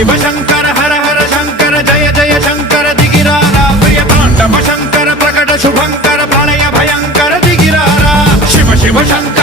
शिव शंकर हर हर शंकर जय जय शंकर दिगिरारा प्रिय तांडव शंकर प्रकट शुभंकर प्रलय भयंकर दिगिरारा शिव शिव शंकर